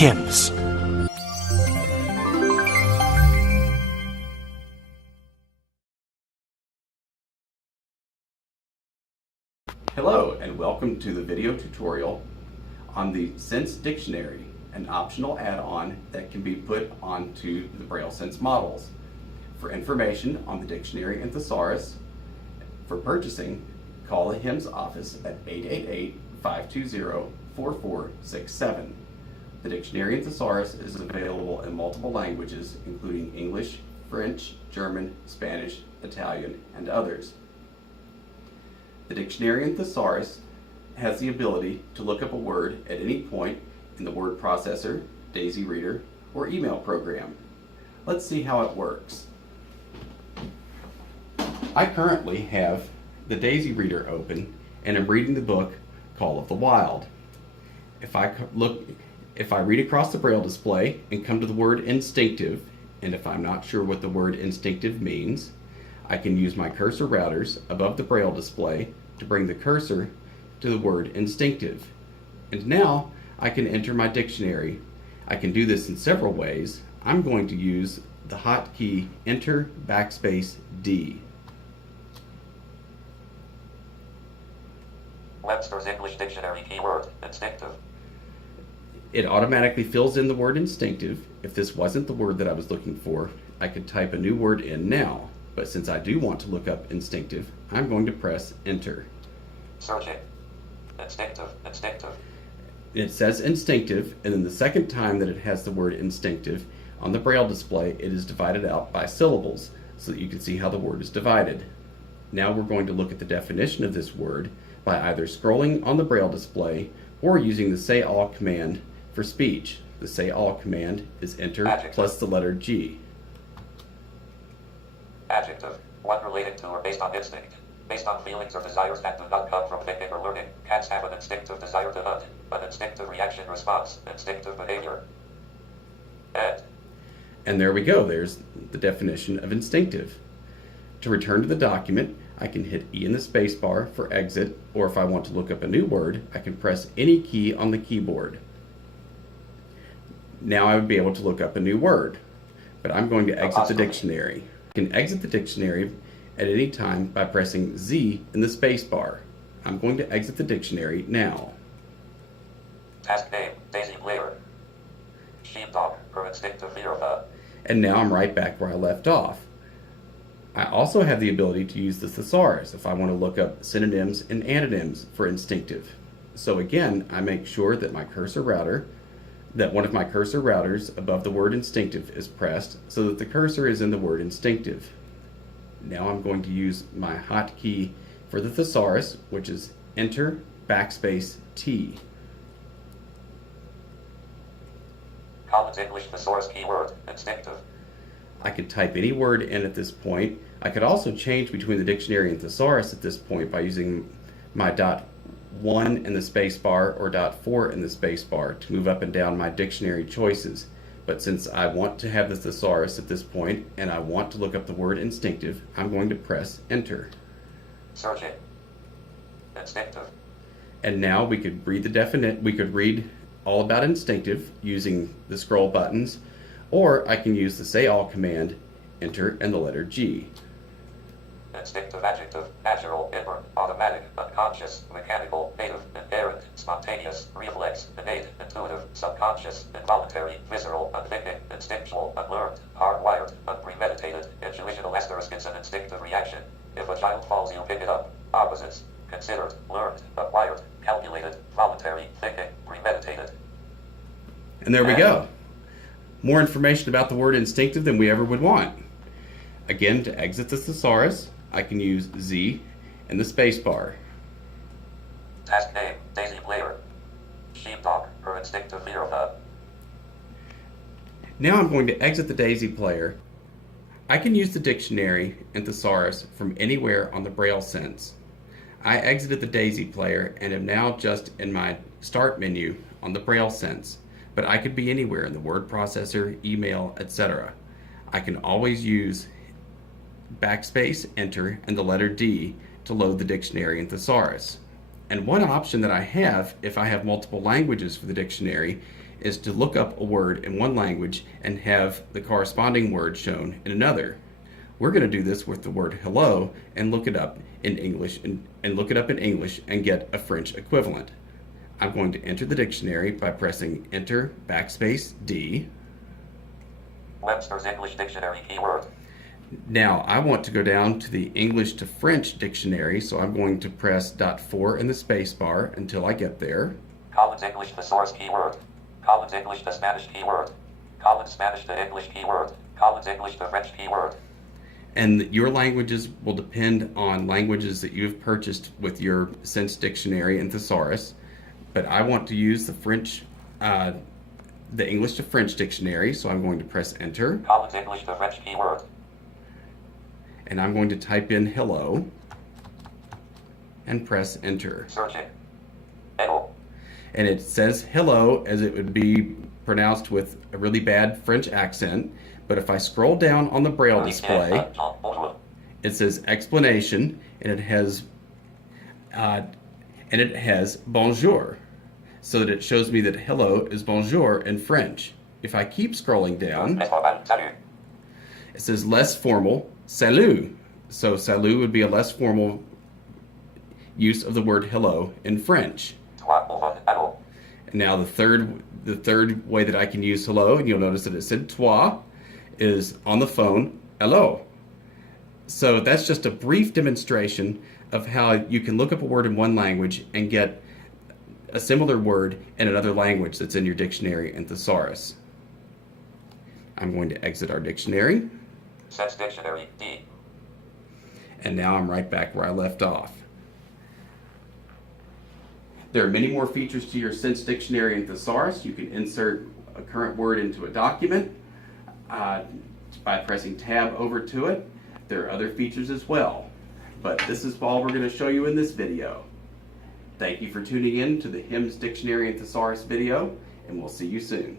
hymns. Hello and welcome to the video tutorial on the Sense Dictionary, an optional add-on that can be put onto the Braille Sense models. For information on the dictionary and thesaurus, for purchasing, call the HIMS office at 888-520-4467. The dictionary and thesaurus is available in multiple languages, including English, French, German, Spanish, Italian, and others. The dictionary and thesaurus has the ability to look up a word at any point in the word processor, Daisy Reader, or email program. Let's see how it works. I currently have the Daisy Reader open and I'm reading the book Call of the Wild. If I read across the Braille display and come to the word instinctive, and if I'm not sure what the word instinctive means, I can use my cursor routers above the Braille display to bring the cursor to the word instinctive. And now I can enter my dictionary. I can do this in several ways. I'm going to use the hotkey Enter \D. Webster's English Dictionary keyword, instinctive. It automatically fills in the word instinctive. If this wasn't the word that I was looking for, I could type a new word in now. But since I do want to look up instinctive, I'm going to press Enter. Searching. Instinctive, instinctive. It says instinctive, and then the second time that it has the word instinctive, on the Braille display it is divided out by syllables so that you can see how the word is divided. Now we're going to look at the definition of this word by either scrolling on the Braille display or using the Say All command for speech. The Say All command is Enter Adjective. plus the letter G. Adjective. One relating to or based on instinct. Based on feelings or desires that do not come from thinking or learning. Cats have an instinctive desire to hunt. An instinctive reaction response. Instinctive behavior. Ed. And there we go. There's the definition of instinctive. To return to the document, I can hit E in the space bar for exit, or if I want to look up a new word, I can press any key on the keyboard. Now I would be able to look up a new word, but I'm going to exit the dictionary. I can exit the dictionary at any time by pressing Z in the space bar. I'm going to exit the dictionary now. Task name, Daisy Player. Sheepdog, her instinctive fear of the. And now I'm right back where I left off. I also have the ability to use the thesaurus if I want to look up synonyms and antonyms for instinctive. So again, I make sure that one of my cursor routers above the word instinctive is pressed so that the cursor is in the word instinctive. Now I'm going to use my hotkey for the thesaurus, which is Enter \T. Collins English thesaurus keyword, instinctive. I could type any word in at this point. I could also change between the dictionary and thesaurus at this point by using my .1 in the space bar or .4 in the space bar to move up and down my dictionary choices. But since I want to have the thesaurus at this point and I want to look up the word instinctive, I'm going to press Enter. Searching. Instinctive. And now we could read all about instinctive using the scroll buttons, or I can use the Say All command, Enter, and the letter G. Instinctive adjective, natural, inborn, automatic, unconscious, mechanical, native, inherent, spontaneous, reflex, innate, intuitive, subconscious, involuntary, visceral, unthinking, instinctual, unlearned, hardwired, unpremeditated, intuitional asterisk is an instinctive reaction. If a child falls, you pick it up. Opposites, considered, learned, acquired, calculated, voluntary, thinking, premeditated. And there we go. More information about the word instinctive than we ever would want. Again, to exit the thesaurus, I can use Z and the space bar. Task name, Daisy Player. Sheepdog, her instinctive fear of the. Now I'm going to exit the Daisy player. I can use the dictionary and thesaurus from anywhere on the Braille Sense. I exited the Daisy player and am now just in my Start menu on the Braille Sense, but I could be anywhere in the word processor, email, etc. I can always use \Enter, and the letter D to load the dictionary and thesaurus. And one option that I have, if I have multiple languages for the dictionary, is to look up a word in one language and have the corresponding word shown in another. We're going to do this with the word hello and look it up in English and look it up in English and get a French equivalent. I'm going to enter the dictionary by pressing Enter _ D. Webster's English Dictionary keyword. Now I want to go down to the English to French dictionary, so I'm going to press .4 in the space bar until I get there. Collins English Thesaurus keyword. Collins English to Spanish keyword. Collins Spanish to English keyword. Collins English to French keyword. And your languages will depend on languages that you've purchased with your Sense Dictionary and Thesaurus. But I want to use the English to French dictionary, so I'm going to press Enter. Collins English to French keyword. And I'm going to type in hello and press Enter. Searching. Hello. And it says hello as it would be pronounced with a really bad French accent. But if I scroll down on the Braille display, it says explanation, and it has bonjour, so that it shows me that hello is bonjour in French. If I keep scrolling down, it says less formal, salut. So salut would be a less formal use of the word hello in French. And now the third way that I can use hello, and you'll notice that it said toi, is on the phone, hello. So that's just a brief demonstration of how you can look up a word in one language and get a similar word in another language that's in your dictionary and thesaurus. I'm going to exit our dictionary. Sense Dictionary, D. And now I'm right back where I left off. There are many more features to your Sense Dictionary and Thesaurus. You can insert a current word into a document by pressing Tab over to it. There are other features as well, but this is all we're going to show you in this video. Thank you for tuning in to the HIMSS Dictionary and Thesaurus video, and we'll see you soon.